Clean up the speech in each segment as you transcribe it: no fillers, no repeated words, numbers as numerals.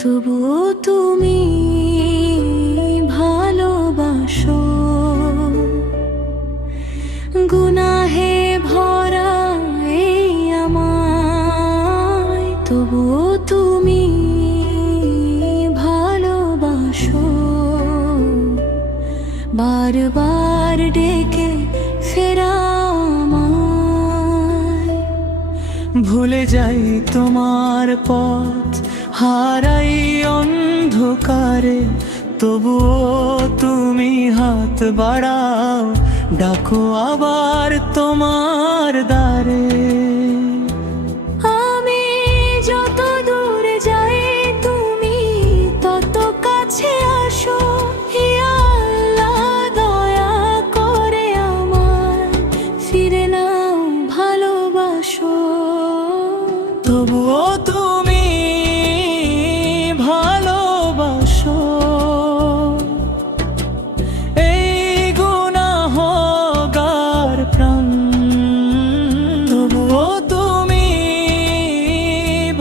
তবুও তুমি ভালোবাসো, গুনাহে ভরা এই আমায়। তবুও তুমি ভালোবাসো, বারবার ডেকে ফেরাও আমায়। ভুলে যাই তোমার পথ, হারাই অন্ধকারে, তবুও তুমি হাত বাড়াও, ডাকো আবার তোমার দ্বারে। আমি যত দূরে যাই তুমি তত কাছে আসো। হে আল্লাহ, দয়া করে আমায় ফিরে নাও, ভালোবাসো। তবুও তুমি ভালোবাসো, এই গুনাহগার প্রাণ। তবুও তুমি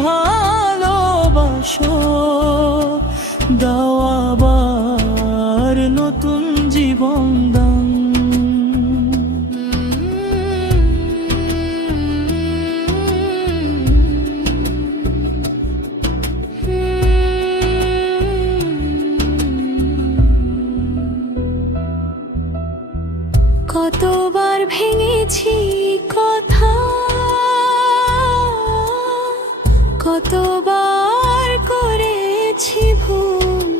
ভালোবাসো, দাও আবার নতুন জীবন দান। কতবার ভেঙেছি কথা, কতবার করেছি ভুল,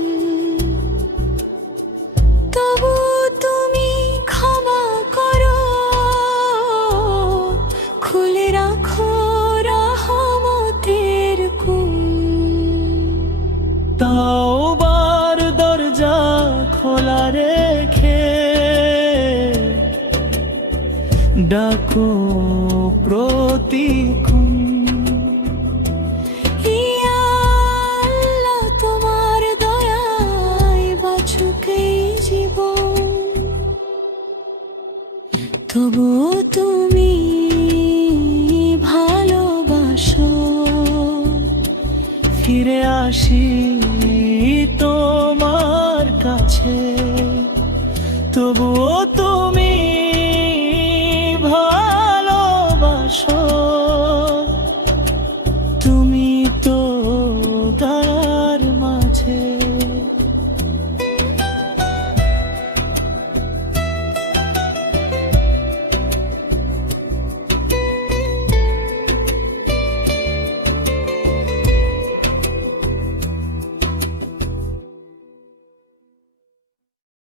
তবু তুমি ক্ষমা করো, খুলে রাখো রহমতের কুল। তাওবার দরজা খোলা রেখে ডাকো প্রতিক্ষণ। ইয়া আল্লাহ, তোমার দয়ায় বাঁচুক এই জীবন। তবুও তুমি ভালোবাসো, ফিরে আসি